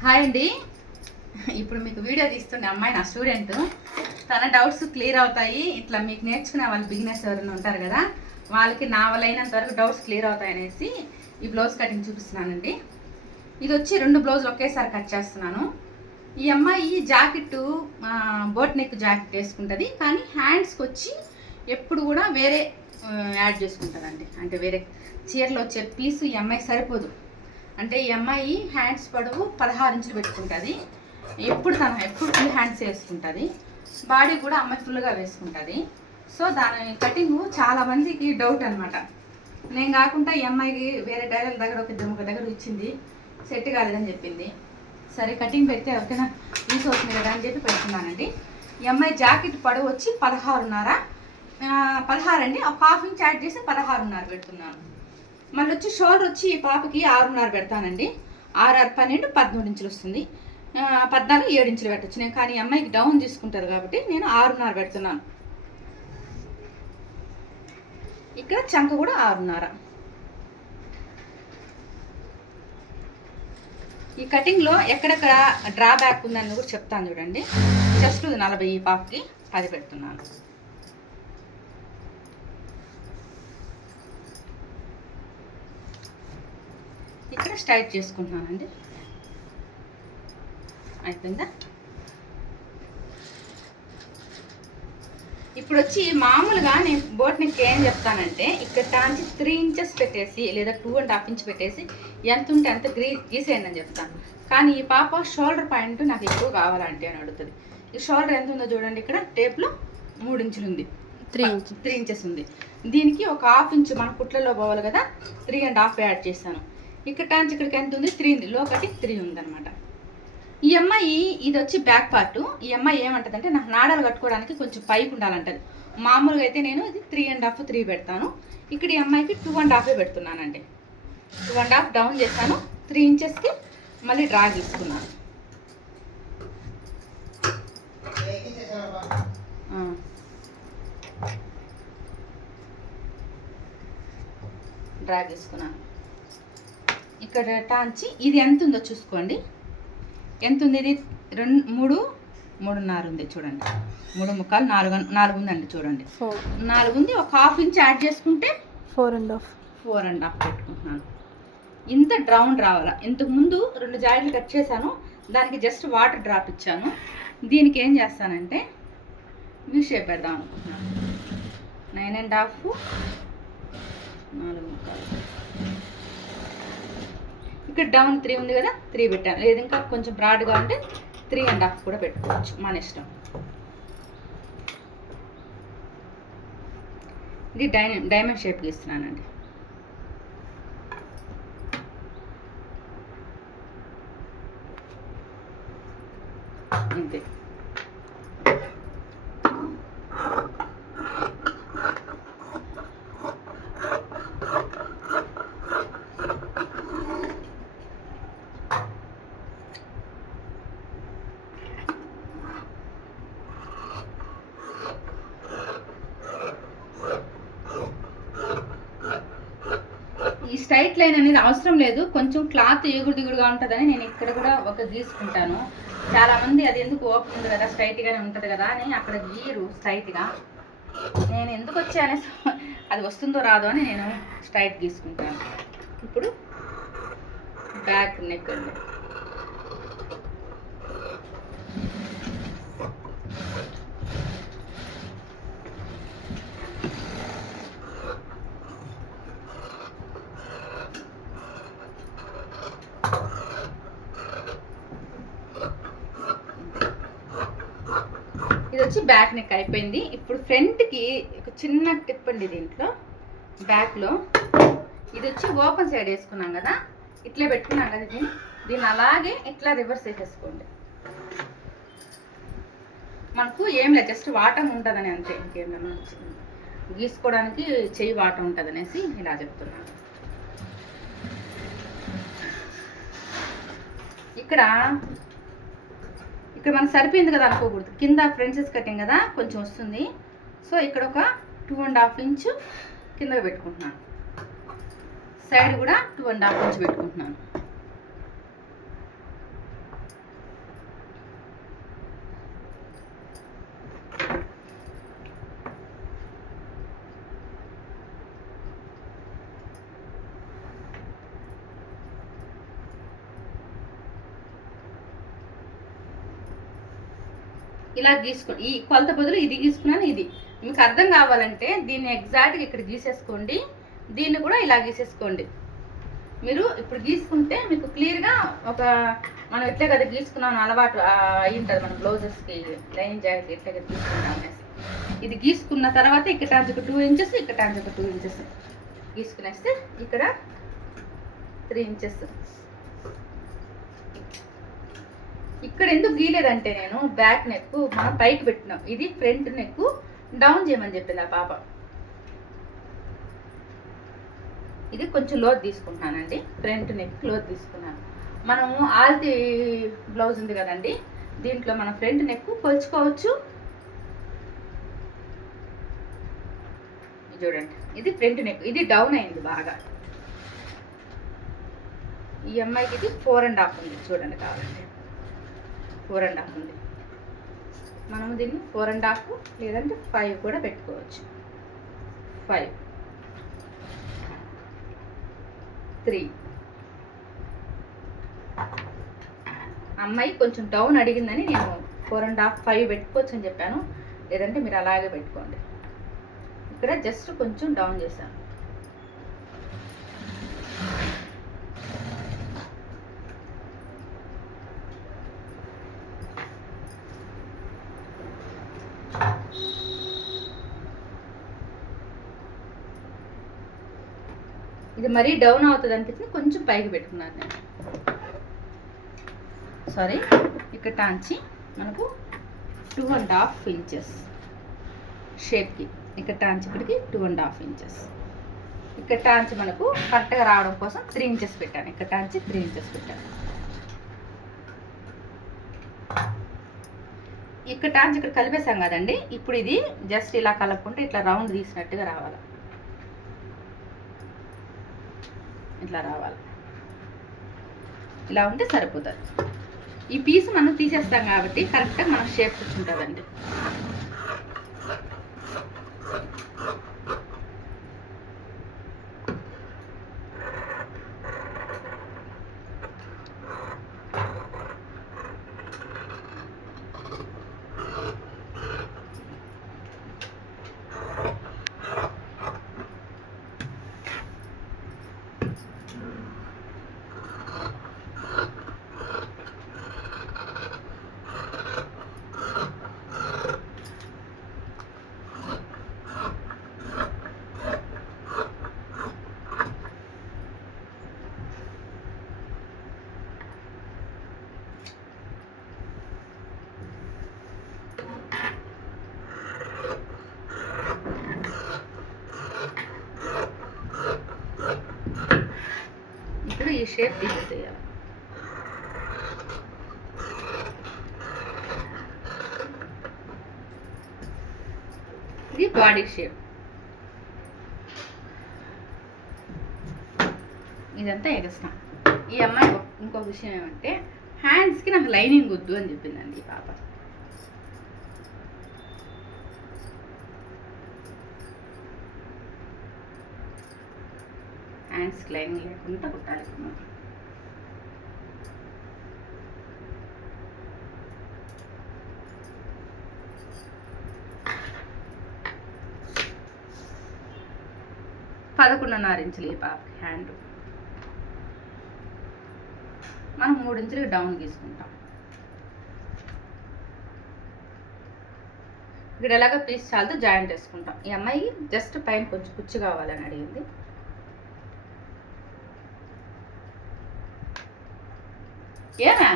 Hi అండి. ఇప్పుడు మీకు వీడియో తీస్తున్న అమ్మాయి నా స్టూడెంట్. తన డౌట్స్ క్లియర్ అవుతాయి. ఇట్లా మీకు నేర్చుకునే వాళ్ళు బిగినర్స్ ఎవరైనా ఉంటారు కదా, వాళ్ళకి నా వల్ల అయినంత వరకు డౌట్స్ క్లియర్ అవుతాయి అనేసి ఈ బ్లౌజ్ కటింగ్ చూపిస్తున్నానండి. ఇది వచ్చి 2 బ్లౌజులు ఒకేసారి కట్ చేస్తున్నాను. ఈ అమ్మాయి జాకెట్ బోట్ నెక్ జాకెట్ వేసుకుంటుంది, కానీ హ్యాండ్స్కి వచ్చి ఎప్పుడు కూడా వేరే యాడ్ చేసుకుంటుందండి. అంటే వేరే చీరలో వచ్చే పీసు ఈ అమ్మాయికి సరిపోదు. అంటే ఈ అమ్మాయి హ్యాండ్స్ పొడవు 16 ఇంచులు పెట్టుకుంటుంది. ఎప్పుడు ఫుల్ హ్యాండ్స్ వేసుకుంటుంది. బాడీ కూడా అమ్మాయి ఫుల్గా వేసుకుంటుంది. సో దాని కటింగ్ చాలా మందికి డౌట్ అనమాట. నేను కాకుండా ఈ అమ్మాయికి వేరే టైలర్ దగ్గర ఒక దగ్గర ఇచ్చింది, సెట్ కాలేదని చెప్పింది. సరే కటింగ్ పెడితే ఎవరికైనా యూస్ అవుతుంది కదా అని చెప్పి పెడుతున్నానండి. ఈ అమ్మాయి జాకెట్ పొడవు వచ్చి 16 అండి. ఒక ½ ఇంచ్ యాడ్ చేసి 16.5 పెడుతున్నాను. మళ్ళీ వచ్చి షోల్డర్ వచ్చి ఈ పాపకి 6.5 పెడతానండి. 6, 12, 13 ఇంచులు వస్తుంది. 14, 7 ఇంచులు పెట్టచ్చు నేను. కానీ అమ్మాయికి డౌన్ తీసుకుంటుంది కాబట్టి నేను 6.5 పెడుతున్నాను. ఇక్కడ చంక కూడా 6.5. ఈ కటింగ్లో ఎక్కడెక్కడ డ్రాబ్యాక్ ఉందని కూడా చెప్తాను చూడండి. జస్ట్ 40 ఈ పాపకి 10 పెడుతున్నాను. ఇక్కడ స్ట్రైట్ చేసుకుంటున్నానండి. అయిపోయిందా? ఇప్పుడు వచ్చి మామూలుగా నేను బోట్ నెక్ ఏం చెప్తానంటే, ఇక్కడ టాంచి 3 ఇంచెస్ పెట్టేసి లేదా 2.5 ఇంచ్ పెట్టేసి ఎంత ఉంటే అంత గీసేయండి అని చెప్తాను. కానీ ఈ పాప షోల్డర్ పాయింట్ నాకు ఎక్కువ కావాలంటే అని అడుగుతుంది. ఈ షోల్డర్ ఎంత ఉందో చూడండి. ఇక్కడ టేప్లో 3 ఇంచులు ఉంది, 3 ఇంచెస్ ఉంది. దీనికి ఒక ½ ఇంచు మన కుట్లలో పోవాలి కదా, 3.5 యాడ్ చేశాను. ఇక్కడ టాంచి ఇక్కడికి ఎంత ఉంది, 3 ఉంది. లోపటి 3 ఉందన్నమాట. ఈ అమ్మాయి ఇది వచ్చి బ్యాక్ పార్ట్. ఈ అమ్మాయి ఏమంటదంటే, నాకు నాడాలు కట్టుకోవడానికి కొంచెం పైపు ఉండాలంటది. మామూలుగా అయితే నేను ఇది 3.5, 3 పెడతాను. ఇక్కడ ఈ అమ్మాయికి 2.5 పెడుతున్నానండి. 2.5 డౌన్ చేశాను. 3 ఇంచెస్కి మళ్ళీ డ్రా తీసుకున్నాను. డ్రా తీసుకున్నాను. ఇక్కడ టాంచి ఇది ఎంత ఉందో చూసుకోండి. ఎంత ఉంది? ఇది 3.5 ఉంది చూడండి. 3.25, 4 ఉందండి చూడండి. 4 ఉంది. ఒక ½ ఇంచ్ యాడ్ చేసుకుంటే 4.5 పెట్టుకుంటున్నాను. ఇంత రౌండ్ రావాలా. ఇంతకుముందు 2 జాయింట్లు కట్ చేశాను, దానికి జస్ట్ వాటర్ డ్రాప్ ఇచ్చాను. దీనికి ఏం చేస్తానంటే వీ షేప్ పెడదాం అనుకుంటున్నాను. 9.5, 4.5. ఇక్కడ డౌన్ 3 ఉంది కదా, 3 పెట్టాను. లేదు ఇంకా కొంచెం బ్రాడ్గా ఉంటే 3.5 కూడా పెట్టుకోవచ్చు, మన ఇష్టం. ఇది డైమండ్ షేప్ గీస్తున్నానండి. అంతే. ఈ స్ట్రైట్ లైన్ అనేది అవసరం లేదు, కొంచెం క్లాత్ ఎగుడు దిగుడుగా ఉంటుందని నేను ఇక్కడ కూడా ఒక గీసుకుంటాను. చాలామంది అది ఎందుకు ఓపెన్ ఉంది కదా, స్ట్రైట్గానే ఉంటుంది కదా అని అక్కడ గీరు స్ట్రైట్గా. నేను ఎందుకు వచ్చానే, అది వస్తుందో రాదో అని నేను స్ట్రైట్ గీసుకుంటాను. ఇప్పుడు బ్యాక్ నెక్ అండి. ఇది వచ్చి బ్యాక్ నెక్ అయిపోయింది. ఇప్పుడు ఫ్రంట్కి ఒక చిన్న టిప్ అండి. దీంట్లో బ్యాక్లో ఇది వచ్చి ఓపెన్ సైడ్ వేసుకున్నాం కదా, ఇట్లా పెట్టుకున్నాం కదా, దీన్ని అలాగే ఇట్లా రివర్స్ వేసేసుకోండి. మనకు ఏం లేదు, జస్ట్ వాటం ఉంటుందని అంతే, ఇంకేమన్నా గీసుకోవడానికి చెయ్యి వాటం ఉంటుంది అనేసి ఇలా చెప్తున్నాను. ఇక్కడ మనకు సరిపోయింది కదా అనుకోకూడదు. కింద ఫ్రెంచెస్ కటింగ్ కదా, కొంచెం వస్తుంది. సో ఇక్కడ ఒక 2.5 ఇంచు కింద పెట్టుకుంటున్నాను. సైడ్ కూడా 2.5 ఇంచు పెట్టుకుంటున్నాను. ఇలా గీసుకోండి. ఈ కొలత బదులు ఇది గీసుకున్నాను. ఇది మీకు అర్థం కావాలంటే దీన్ని ఎగ్జాక్ట్గా ఇక్కడ గీసేసుకోండి, దీన్ని కూడా ఇలా గీసేసుకోండి. మీరు ఇప్పుడు గీసుకుంటే మీకు క్లియర్గా ఒక మనం ఇట్లే కదా గీసుకున్నాం అలవాటు అయి ఉంటుంది మన బ్లౌజెస్కి లైనింగ్ జాకెట్ ఇట్లే కదా గీసుకున్నాం అనేసి. ఇది గీసుకున్న తర్వాత ఇక్కడ టాంచి ఒక 2 ఇంచెస్, ఇక్కడ టాంచి ఒక 2 ఇంచెస్ గీసుకునేస్తే ఇక్కడ 3 ఇంచెస్. ఇక్కడ ఎందుకు గీలేదంటే నేను బ్యాక్ నెక్ మనం పైకి పెట్టినాం, ఇది ఫ్రంట్ నెక్ డౌన్ చేయమని చెప్పింది ఆ పాప. ఇది కొంచెం లోతు తీసుకుంటున్నానండి, ఫ్రంట్ నెక్ లోతు తీసుకున్నాను. మనము ఆల్తి బ్లౌజ్ ఉంది కదండి, దీంట్లో మనం ఫ్రంట్ నెక్ కొలుచుకోవచ్చు. చూడండి, ఇది ఫ్రంట్ నెక్, ఇది డౌన్ అయింది బాగా. ఈ అమ్మాయికి ఇది 4.5 ఉంది చూడండి, కావాలంటే 4.5 ఉంది. మనము దీన్ని 4.5 లేదంటే 5 కూడా పెట్టుకోవచ్చు. 5, 3. అమ్మాయి కొంచెం డౌన్ అడిగిందని నేను 4.5, 5 పెట్టుకోవచ్చు అని చెప్పాను. లేదంటే మీరు అలాగే పెట్టుకోండి. ఇక్కడ జస్ట్ కొంచెం డౌన్ చేశాను. ఇది మరీ డౌన్ అవుతుంది అనిపించింది, కొంచెం పైకి పెట్టుకున్నాను నేను. సారీ, ఇక్కడ టాంచి మనకు 2.5 ఇంచెస్ షేప్కి, ఇక్కడ టాంచి ఇక్కడికి 2.5 ఇంచెస్. ఇక్కడ టాంచి మనకు కరెక్ట్గా రావడం కోసం 3 ఇంచెస్ పెట్టాను. ఇక్కడ టాంచి 3 ఇంచెస్ పెట్టాను. ఇక్కడ టాంచి ఇక్కడ కలిపేసాం కదండి, ఇప్పుడు ఇది జస్ట్ ఇలా కలుపుకుంటే ఇట్లా రౌండ్ తీసినట్టుగా రావాలి, ఇట్లా రావాలి. ఇలా ఉంటే సరిపోతుంది. ఈ పీస్ మనం తీసేస్తాం కాబట్టి కరెక్ట్గా మనకు షేప్ కూర్చుంటుందండి. ఇప్పుడు ఈ షేప్ తీసేయాలి. ఇది బాడీ షేప్. ఇదంతా ఎగస్ట్రా. ఈ అమ్మాయి ఇంకొక విషయం ఏమంటే హ్యాండ్స్కి నాకు లైనింగ్ వద్దు అని చెప్పిందండి ఈ పాప. హ్యాండ్స్కి లైనింగ్ లేకుండా కుట్టాలి. పదకొండున్నర ఇంచులు ఈ పాపకి హ్యాండ్. మనం 3 ఇంచులు డౌన్ తీసుకుంటాం. ఇక్కడ ఎలాగ పీస్ చాలతో జాయింట్ వేసుకుంటాం. ఈ అమ్మాయి జస్ట్ పైన కొంచెం కుచ్చు కావాలని అడిగింది. ఏనా